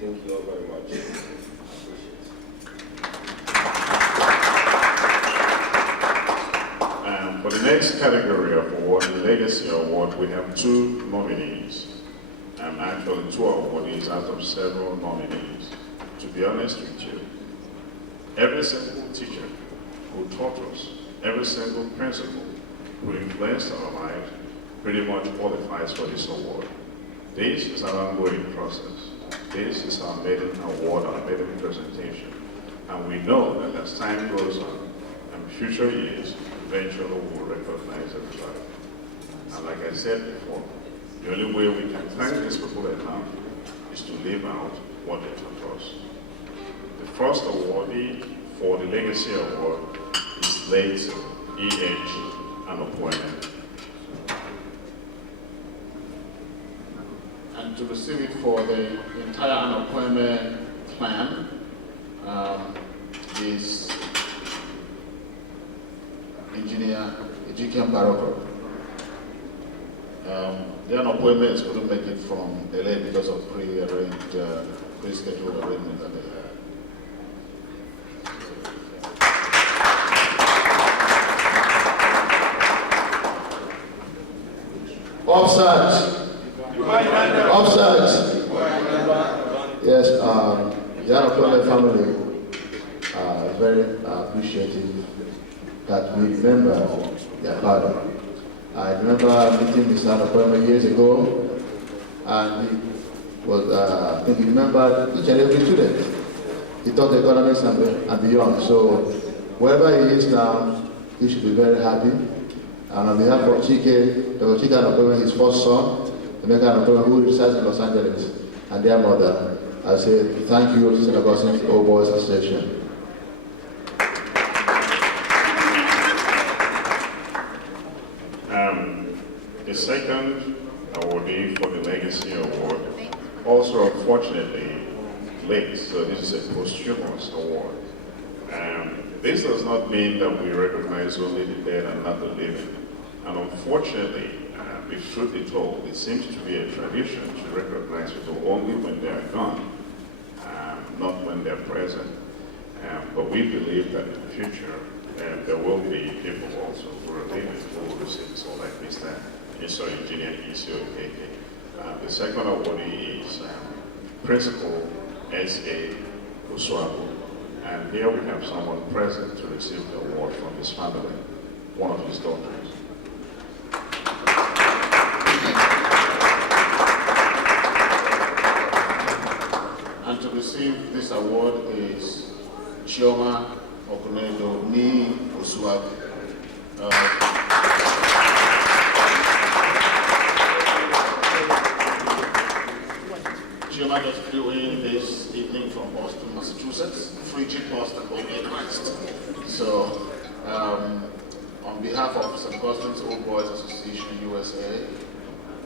Thank you all very much. I appreciate it. For the next category of award, the Legacy Award, we have 2 nominees. Actually 2 awardees out of several nominees. To be honest with you, every single teacher who taught us, every single principal who influenced our lives pretty much qualifies for this award. This is our ongoing process. This is our maiden award, our maiden presentation. And we know that as time goes on, and future years, eventually we will recognize everybody. And like I said before, the only way we can thank these people enough is to live out what they taught us. The first awardee for the Legacy Award is late E.H. Anopoime. And to receive it for the entire Anopoime clan is Engineer Ejikian Baroko. The Anopoimes couldn't make it from LA because of pre-scheduled arrangement that they had. Offside. Yes, the Anopoime family is very appreciative that we remember their father. I remember meeting Mr. Anopoime years ago, and he was, I think he remembered each and every student. He taught economics and beyond. So wherever he is now, he should be very happy. And on behalf of Chike, Dr. Chike Anopoime, his first son, Emeka Anopoime, who resides in Los Angeles, and their mother, I say thank you to St. Augustine's Old Boys Association. The second awardee for the Legacy Award, also unfortunately late, so this is a posthumous award. This does not mean that we recognize only the dead and not the living. And unfortunately, if truth be told, it seems to be a tradition to recognize people only when they are gone, not when they're present. But we believe that in the future, there will be people also who are living who will receive so like Mr. Engineer Isio Keke. The second awardee is Principal S.A. Uswabu. And here we have someone present to receive the award from his family, one of his daughters. And to receive this award is Chioma Okunedo Ni Uswabu. Chioma just flew in this evening from Boston, Massachusetts, free cheap Boston, home Christ. So, on behalf of St. Augustine's Old Boys Association USA,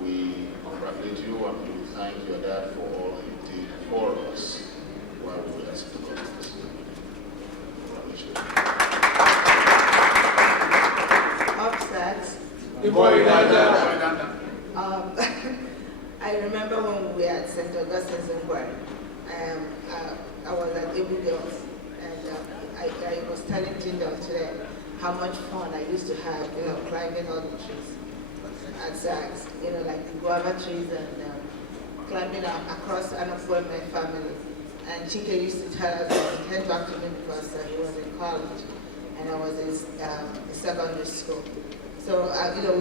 we congratulate you and we thank your dad for all he did for us while we were at St. Augustine's. Congratulations. Offset. I remember when we were at St. Augustine's in Guam, I was at Able Girls, and I was telling Jindal today how much fun I used to have, climbing all the trees at Sags, like the guava trees and climbing across Anopoime family. And Chike used to tell us that he came back to me because he was in college and I was in secondary school. So,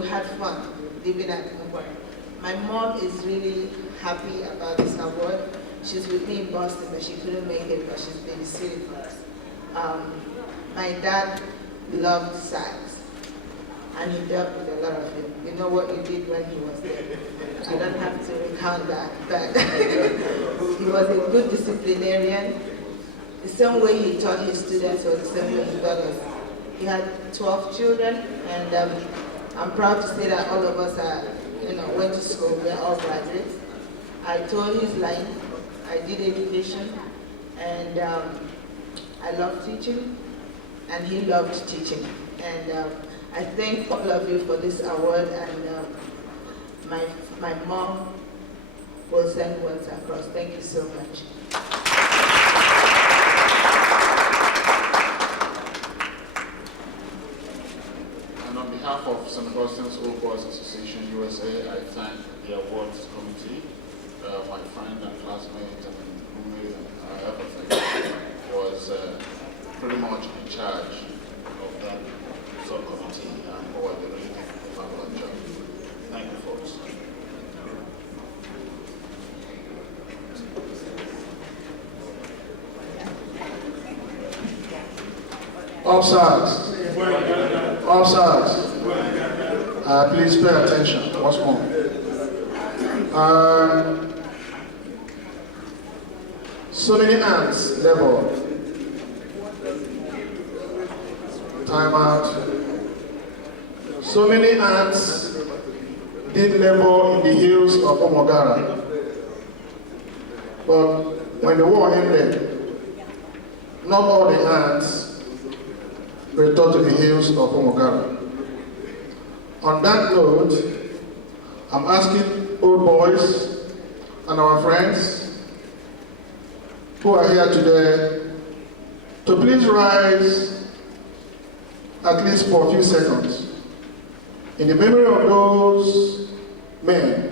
we had fun living at Anopoime. My mom is really happy about this award. She's with me in Boston, but she couldn't make it, but she's been sitting for us. My dad loved sax, and he dealt with a lot of him. You know what he did when he was there. I don't have to recount that, but he was a good disciplinarian. The same way he taught his students was the same way he taught us. He had 12 children, and I'm proud to say that all of us are, went to school, we're all graduates. I told his line, I did education, and I love teaching, and he loved teaching. And I thank all of you for this award, and my mom we'll send ones across. Thank you so much. And on behalf of St. Augustine's Old Boys Association USA, I thank the awards committee, my friend and classmate and roommate and everything was pretty much in charge of that subcommittee, and boy, they really did a fabulous job. Thank you, folks. Officers, please pay attention once more. So many ants labor. Time out. So many ants did labor in the hills of Omogara. But when the war ended, not all the ants returned to the hills of Omogara. On that note, I'm asking old boys and our friends who are here today to please rise at least for a few seconds in the memory of those men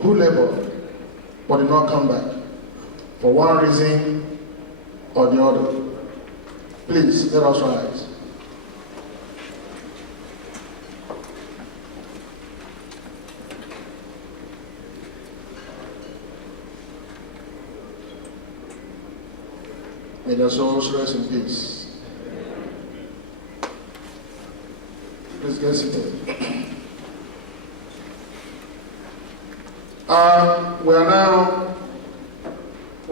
who labored but did not come back for one reason or the other. Please, let us rise. May their souls rest in peace. Please get seated. We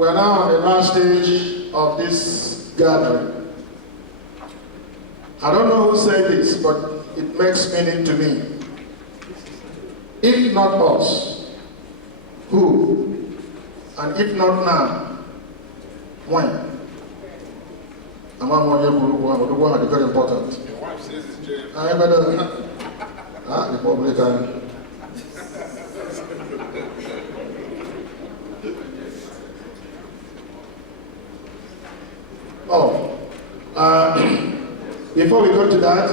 are now on the last stage of this gathering. I don't know who said this, but it makes meaning to me. If not us, who? And if not now, when? Among very important. Your wife says it's James. I better. The Republican. Before we go to that,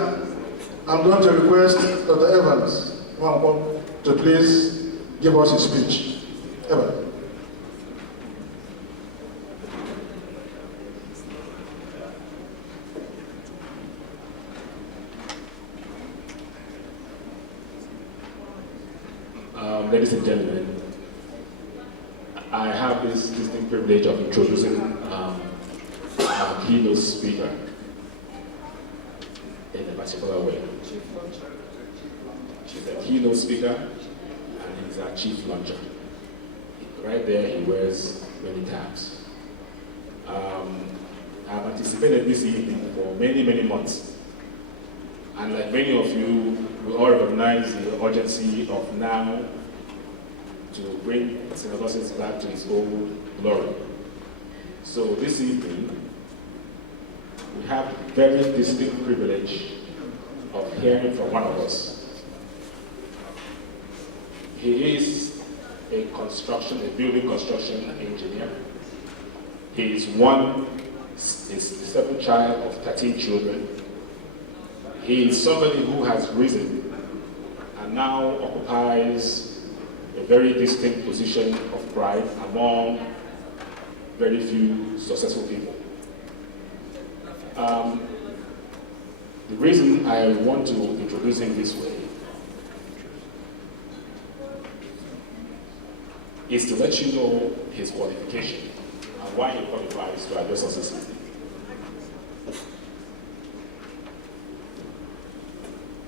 I'm going to request Dr. Evans to please give us his speech. Evans. Ladies and gentlemen, I have this distinct privilege of introducing our keynote speaker in a particular way. She's the keynote speaker and he's our chief launcher. Right there he wears many tabs. I've anticipated this evening for many, many months. And like many of you, we all recognize the urgency of now to bring St. Augustine's back to its old glory. So this evening, we have the very distinct privilege of hearing from one of us. He is a building construction engineer. He is the seventh child of 13 children. He is somebody who has risen and now occupies a very distinct position of pride among very few successful people. The reason I want to introduce him this way is to let you know his qualification and why he qualifies to address us this evening.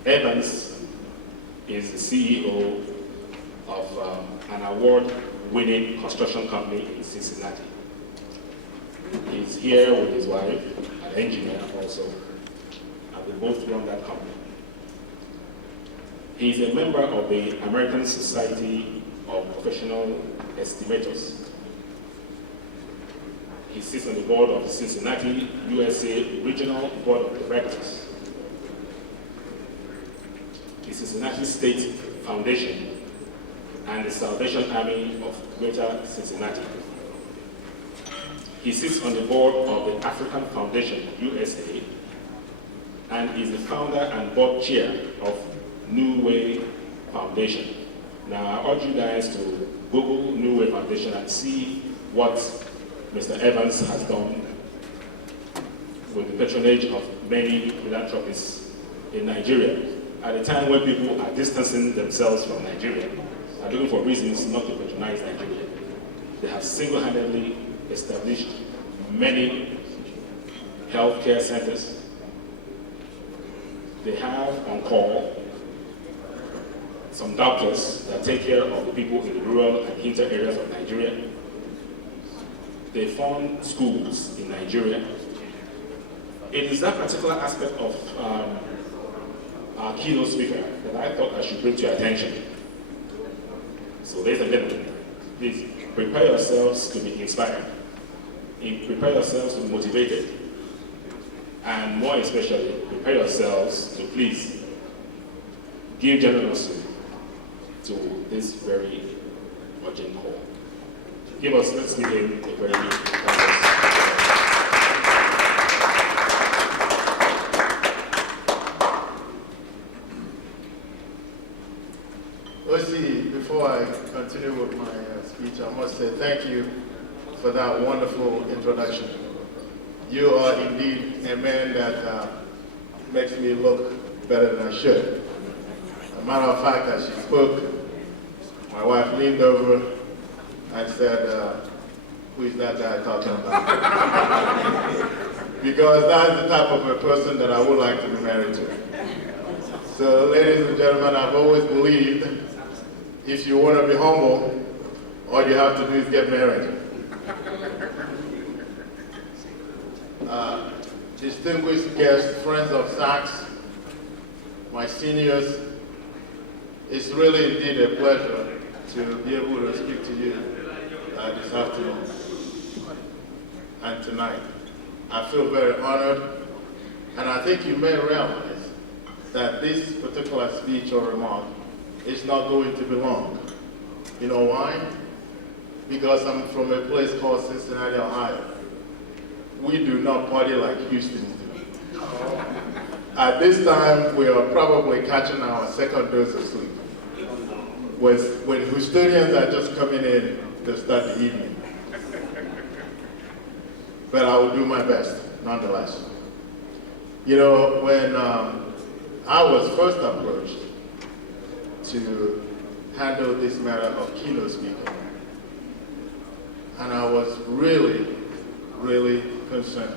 Evans is the CEO of an award-winning construction company in Cincinnati. He's here with his wife, an engineer also, and they both run that company. He's a member of the American Society of Professional Estimators. He sits on the board of the Cincinnati, USA Regional Board of Directors. The Cincinnati State Foundation and the Salvation Army of Greater Cincinnati. He sits on the board of the African Foundation, USA, and is the founder and board chair of New Way Foundation. Now, I urge you guys to Google New Way Foundation and see what Mr. Evans has done with the patronage of many philanthropists in Nigeria at a time when people are distancing themselves from Nigeria, are looking for reasons not to patronize Nigeria. They have single-handedly established many healthcare centers. They have on call some doctors that take care of the people in the rural and inter areas of Nigeria. They fund schools in Nigeria. It is that particular aspect of our keynote speaker that I thought I should bring to your attention. So ladies and gentlemen, please prepare yourselves to be inspired. Prepare yourselves to be motivated. And more especially, prepare yourselves to please give generously to this very urgent call. Let's give him a very big applause. Before I continue with my speech, I must say thank you for that wonderful introduction. You are indeed a man that makes me look better than I should. As a matter of fact, as she spoke, my wife leaned over and said, who is that guy talking about? Because that's the type of a person that I would like to be married to. So, ladies and gentlemen, I've always believed if you want to be humble, all you have to do is get married. Distinguished guests, friends of Saks, my seniors, it's really indeed a pleasure to be able to speak to you this afternoon and tonight. I feel very honored, and I think you may realize that this particular speech or remark is not going to be long. You know why? Because I'm from a place called Cincinnati, Ohio. We do not party like Houston do. At this time, we are probably catching our second dose of sleep. When Houstonians are just coming in to start the evening. But I will do my best, nonetheless. You know, when I was first approached to handle this matter of keynote speaking, and I was really, really concerned.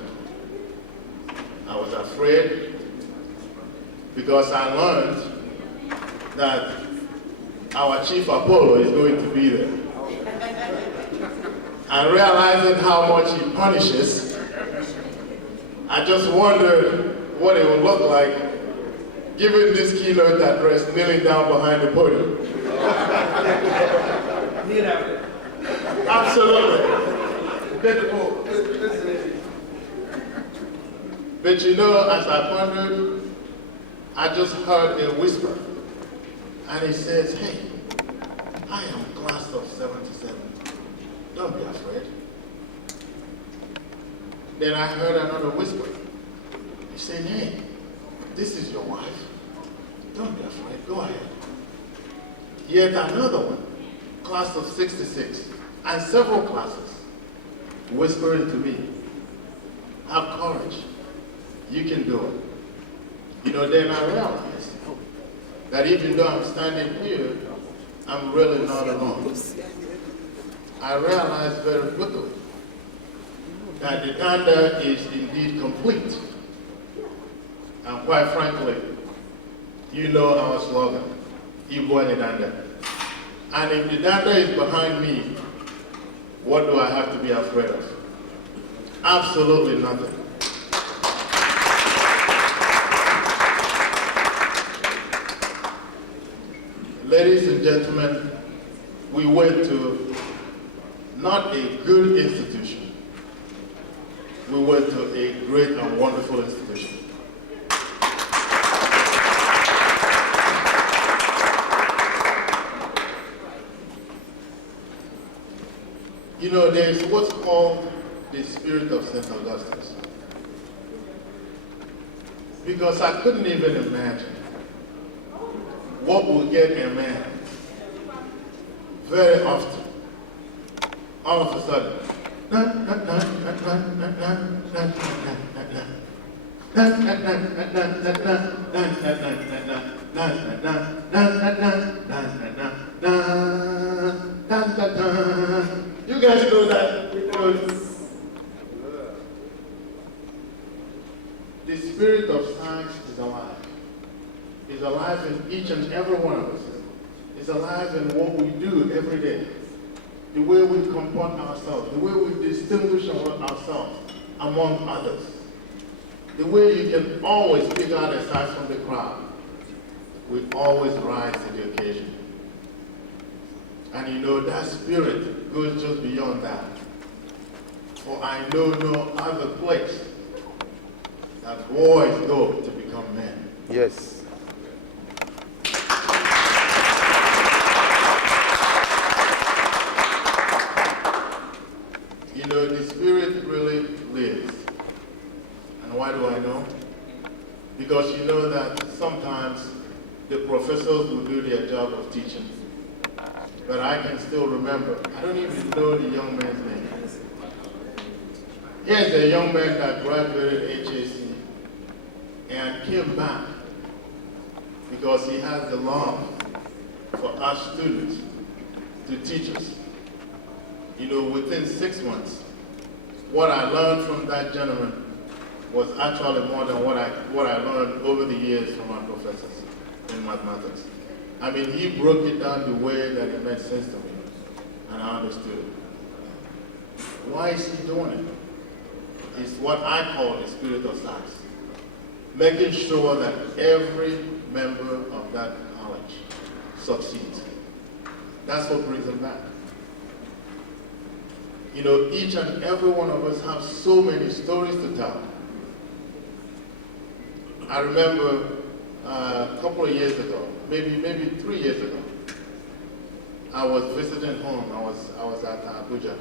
I was afraid because I learned that our chief Apollo is going to be there. And realizing how much he punishes, I just wondered what it would look like giving this keynote address kneeling down behind the podium. Absolutely. But you know, as I pondered, I just heard a whisper. And he says, hey, I am class of 77. Don't be afraid. Then I heard another whisper. He said, hey, this is your wife. Don't be afraid. Go ahead. Yet another one, class of 66, and several classes, whispering to me, have courage. You can do it. You know, then I realized that even though I'm standing here, I'm really not alone. I realized very quickly that the danda is indeed complete. And quite frankly, you know our slogan, Igbo and the danda. And if the danda is behind me, what do I have to be afraid of? Absolutely nothing. Ladies and gentlemen, we went to not a good institution. We went to a great and wonderful institution. You know, there's what's called the spirit of St. Augustine. Because I couldn't even imagine what will get a man very often, all of a sudden, you guys know that because the spirit of science is alive. It's alive in each and every one of us. It's alive in what we do every day. The way we comport ourselves, the way we distinguish ourselves among others. The way you can always pick out a side from the crowd. We always rise to the occasion. And you know, that spirit goes just beyond that. For I know no other place that boys go to become men. Yes. You know, the spirit really lives. And why do I know? Because you know that sometimes the professors will do their job of teaching. But I can still remember, I don't even know the young man's name. Here's a young man that graduated HAC and came back because he has the love for us students to teach us. You know, within 6 months, what I learned from that gentleman was actually more than what I learned over the years from my professors in mathematics. I mean, he broke it down the way that it made sense to me, and I understood it. Why is he doing it? It's what I call the spirit of science. Making sure that every member of that college succeeds. That's what brings him back. You know, each and every one of us have so many stories to tell. I remember a couple of years ago, maybe 3 years ago, I was visiting home. I was at Abuja.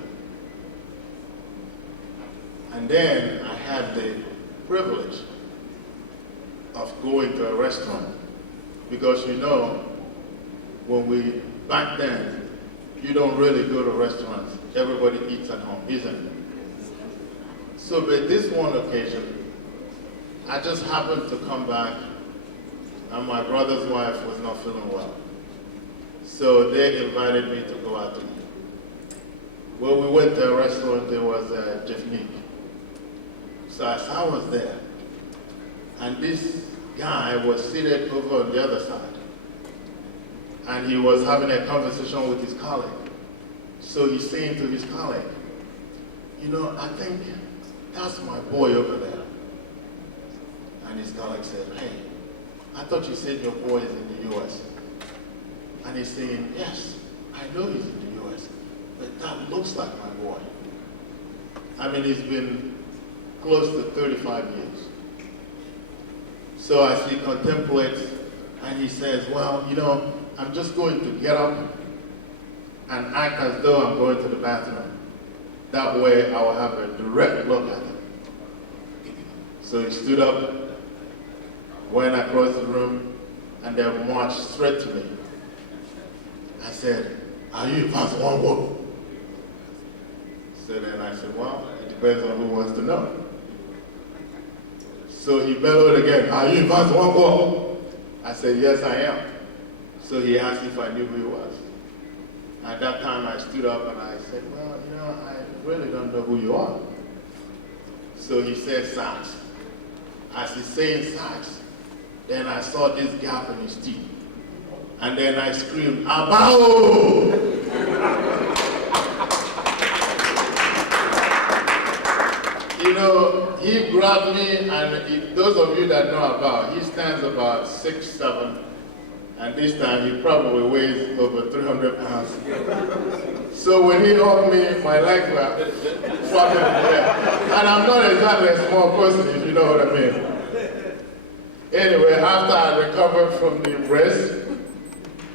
And then I had the privilege of going to a restaurant. Because you know, back then, you don't really go to restaurants. Everybody eats at home, isn't it? So, but this one occasion, I just happened to come back and my brother's wife was not feeling well. So they invited me to go out to eat. Well, we went to a restaurant, there was a Jeffnique. So as I was there, and this guy was seated over on the other side, and he was having a conversation with his colleague. So he's saying to his colleague, you know, I think that's my boy over there. And his colleague said, hey, I thought you said your boy is in the US. And he's saying, yes, I know he's in the US, but that looks like my boy. I mean, he's been close to 35 years. So as he contemplates, and he says, well, you know, I'm just going to get up and act as though I'm going to the bathroom. That way I will have a direct look at him. So he stood up, went across the room, and then marched straight to me. I said, are you past one word? So then I said, well, it depends on who wants to know. So he bellowed again, are you past one word? I said, yes, I am. So he asked if I knew who he was. At that time, I stood up and I said, well, you know, I really don't know who you are. So he said, Sax. As he's saying Sax, then I saw this gap in his teeth. And then I screamed, Abao! You know, he grabbed me, and those of you that know about, he stands about 6'7", and this time he probably weighs over 300 pounds. So when he hugged me, my legs were flapping in the air. And I'm not exactly a small person, if you know what I mean. Anyway, after I recovered from the embrace,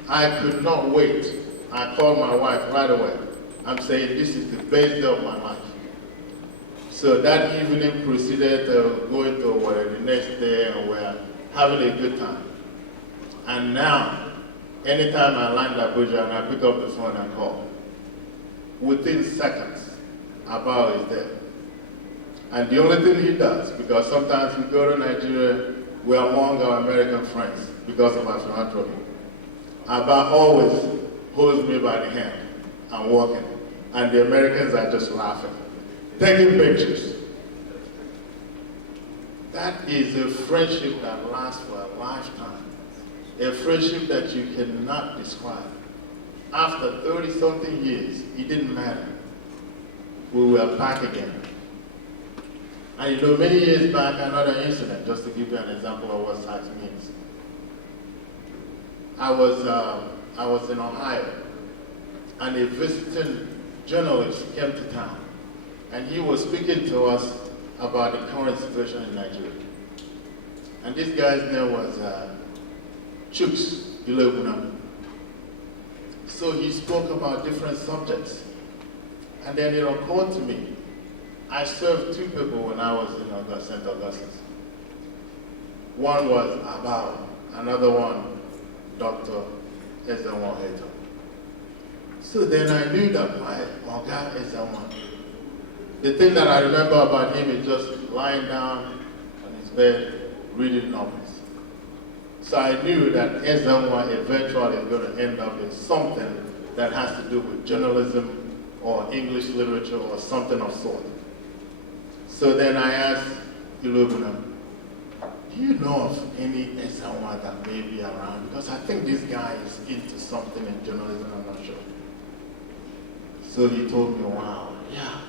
I could not wait. I called my wife right away. I'm saying this is the best day of my life. So that evening proceeded to go into the next day, and we're having a good time. And now, anytime I land Abuja and I pick up the phone and call, within seconds, Abao is there. And the only thing he does, because sometimes we go to Nigeria, we're among our American friends because of our philanthropy. Abba always holds me by the hand and walking, and the Americans are just laughing, taking pictures. That is a friendship that lasts for a lifetime, a friendship that you cannot describe. After 30-something years, it didn't matter. We were back again. And you know, many years back, another incident, just to give you an example of what SACS means. I was in Ohio, and a visiting journalist came to town, and he was speaking to us about the current situation in Nigeria. And this guy's name was Chuks Ilobuna. So he spoke about different subjects. And then it occurred to me, I served two people when I was in St. Augustine. One was Abao, another one, Dr. Ezenwa Heto. So then I knew that my Oga Ezenwa, the thing that I remember about him is just lying down on his bed, reading novels. So I knew that Ezenwa eventually is going to end up in something that has to do with journalism or English literature or something of sort. So then I asked Ilobuna, do you know of any Ezenwa that may be around? Because I think this guy is into something in journalism, I'm not sure. So he told me, wow, yeah.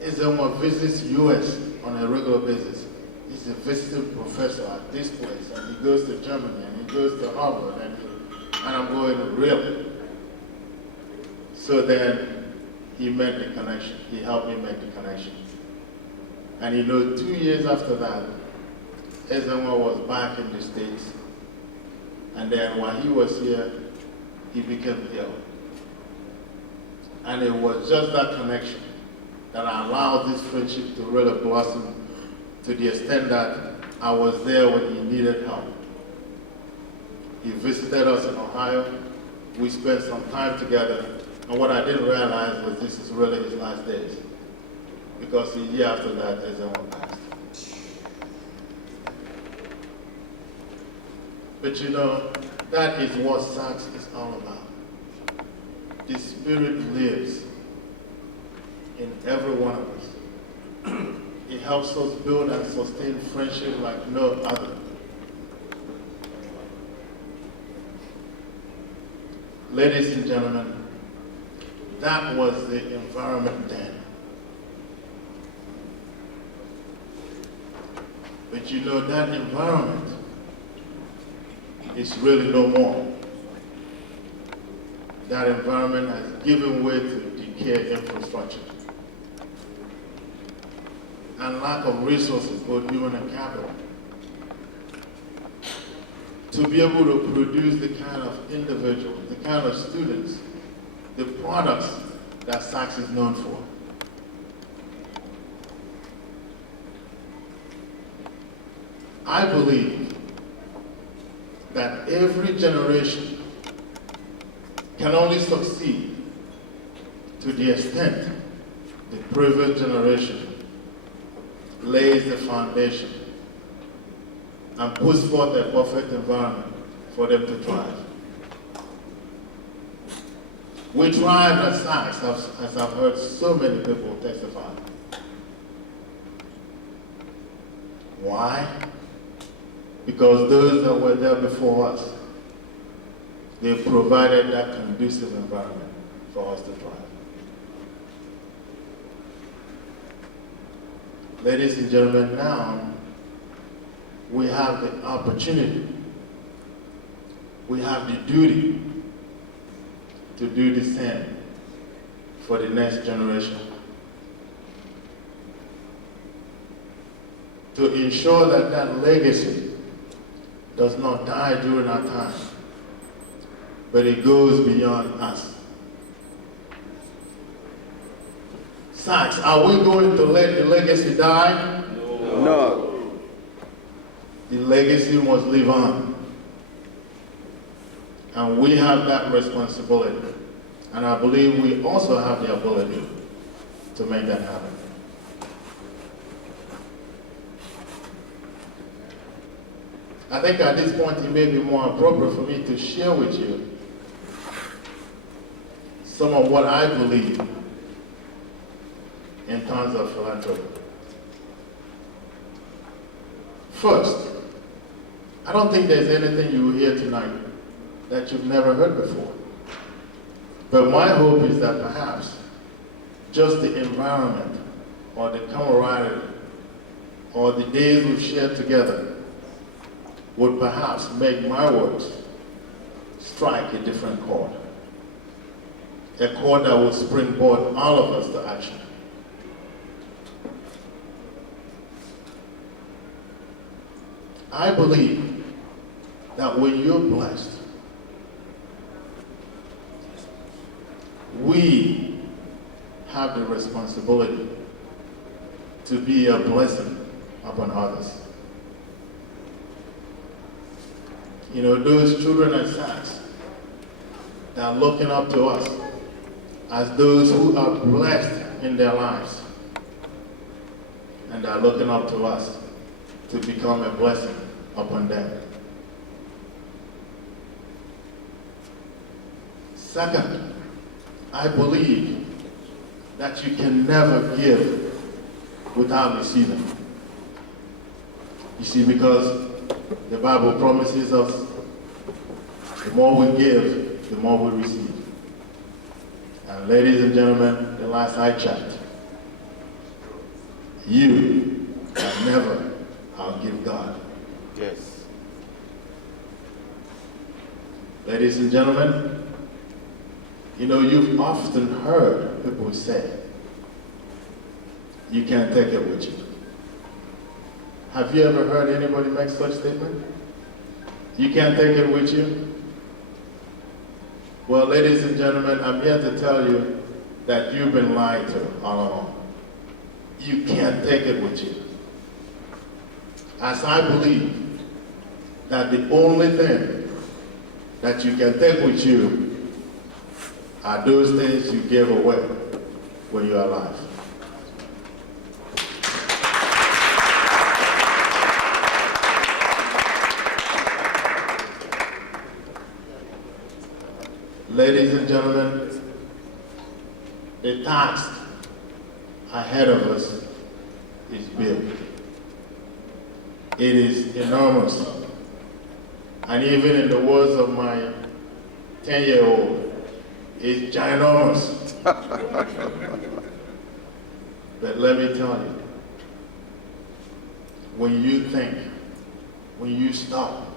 Ezenwa visits US on a regular basis. He's a visiting professor at this place, and he goes to Germany, and he goes to Harvard, and I'm going, really? So then he made the connection. He helped me make the connection. And you know, 2 years after that, Ezenwa was back in the States. And then while he was here, he became ill. And it was just that connection that allowed this friendship to really blossom to the extent that I was there when he needed help. He visited us in Ohio. We spent some time together. And what I didn't realize was this is really his last days. Because a year after that, Ezenwa passed. But you know, that is what SACS is all about. The spirit lives in every one of us. It helps us build and sustain friendship like no other. Ladies and gentlemen, that was the environment then. But you know, that environment is really no more. That environment has given way to decayed infrastructure and lack of resources, both human and capital, to be able to produce the kind of individuals, the kind of students, the products that SACS is known for. I believe that every generation can only succeed to the extent the previous generation lays the foundation and puts forth a perfect environment for them to thrive. We thrive at SACS, as I've heard so many people testify. Why? Because those that were there before us, they provided that conducive environment for us to thrive. Ladies and gentlemen, now we have the opportunity, we have the duty to do the same for the next generation. To ensure that that legacy does not die during our time, but it goes beyond us. Sax, are we going to let the legacy die? No. The legacy must live on. And we have that responsibility. And I believe we also have the ability to make that happen. I think at this point it may be more appropriate for me to share with you some of what I believe in terms of philanthropy. First, I don't think there's anything you will hear tonight that you've never heard before. But my hope is that perhaps just the environment or the camaraderie or the days we've shared together would perhaps make my words strike a different chord. A chord that will springboard all of us to action. I believe that when you're blessed, we have the responsibility to be a blessing upon others. You know, those children at Saks that are looking up to us as those who are blessed in their lives, and are looking up to us to become a blessing upon them. Second, I believe that you can never give without receiving. You see, because the Bible promises us the more we give, the more we receive. And ladies and gentlemen, the last I checked, you can never outgive God. Yes. Ladies and gentlemen, you know, you've often heard people say, you can't take it with you. Have you ever heard anybody make such statement? You can't take it with you? Well, ladies and gentlemen, I'm here to tell you that you've been lied to all along. You can't take it with you. As I believe that the only thing that you can take with you are those things you gave away when you're alive. Ladies and gentlemen, the task ahead of us is big. It is enormous. And even in the words of my 10-year-old, it's ginormous. But let me tell you, when you think, when you stop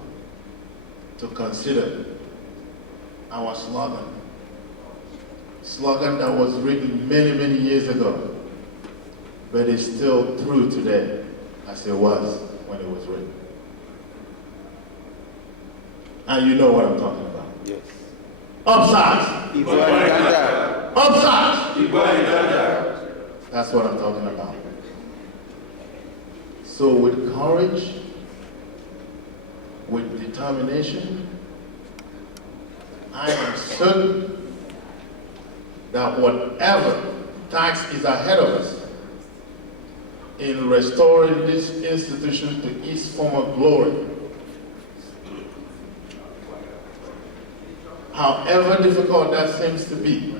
to consider our slogan that was written many, many years ago, but is still true today as it was when it was written. And you know what I'm talking about. Yes. Upsides! Upsides! Upsides! That's what I'm talking about. So with courage, with determination, I am certain that whatever task is ahead of us in restoring this institution to its former glory, however difficult that seems to be,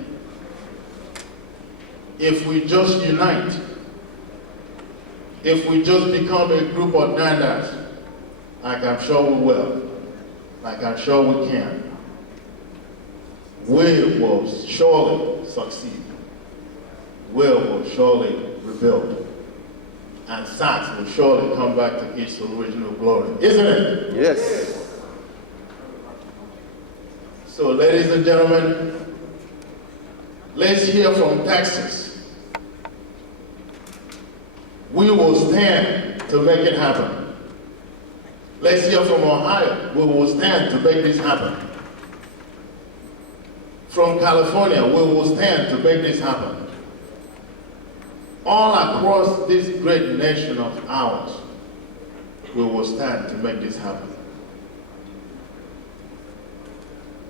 if we just unite, if we just become a group of dandas, like I'm sure we will, like I'm sure we can, we will surely succeed. We will surely rebuild. And Saks will surely come back to its original glory. Isn't it? Yes. So, ladies and gentlemen, let's hear from Texas. We will stand to make it happen. Let's hear from Ohio. We will stand to make this happen. From California, we will stand to make this happen. all across this great nation of ours, we will stand to make this happen.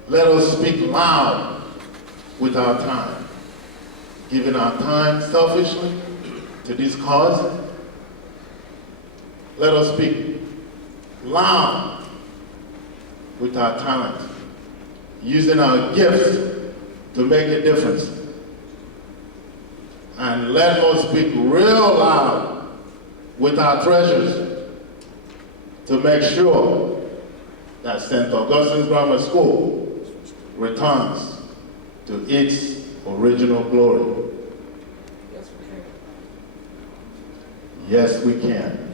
Let us speak loud with our time, giving our time selfishly to this cause. Let us speak loud with our talent, using our gifts to make a difference. And let us speak real loud with our treasures to make sure that St. Augustine's Grammar School returns to its original glory. Yes, we can.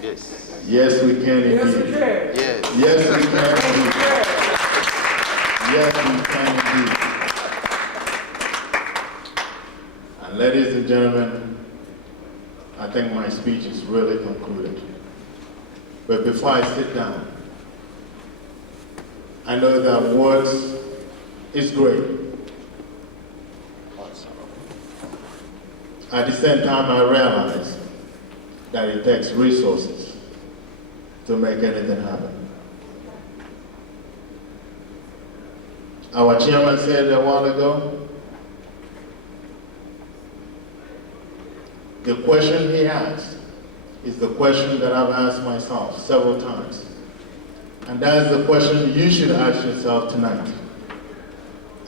Yes. Yes, we can indeed. Yes. Yes, we can indeed. Yes, we can indeed. And ladies and gentlemen, I think my speech is really concluded. But before I sit down, I know that words is great. At the same time, I realize that it takes resources to make anything happen. Our chairman said a while ago, the question he asked is the question that I've asked myself several times. And that is the question you should ask yourself tonight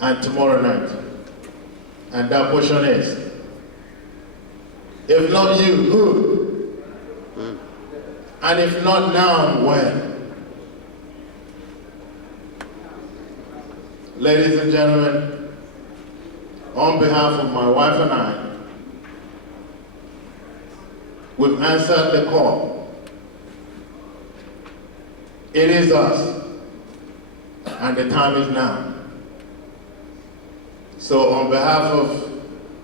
and tomorrow night. And that question is, if not you, who? And if not now, when? Ladies and gentlemen, on behalf of my wife and I, we've answered the call. It is us, and the time is now. So on behalf of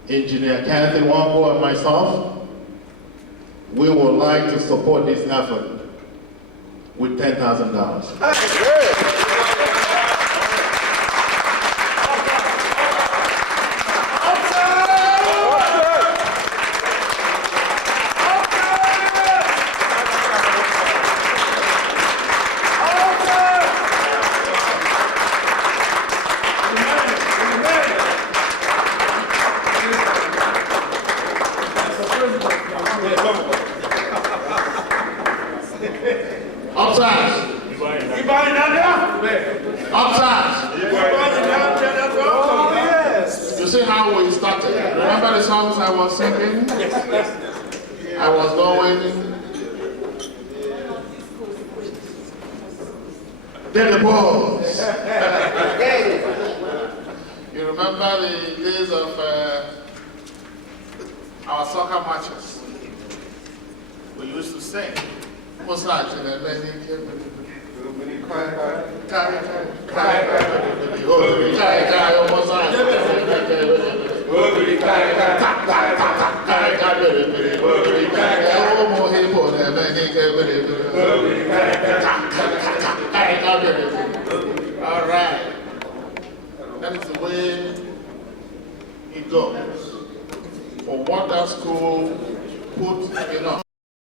Engineer Kathy Wampo and myself, we would like to support this effort with $10,000. You see how we started? Remember the songs I was singing? I was going. Then the balls. You remember the days of our soccer matches? We used to sing. What's that? All right. That is the way it goes. For what that school put in us.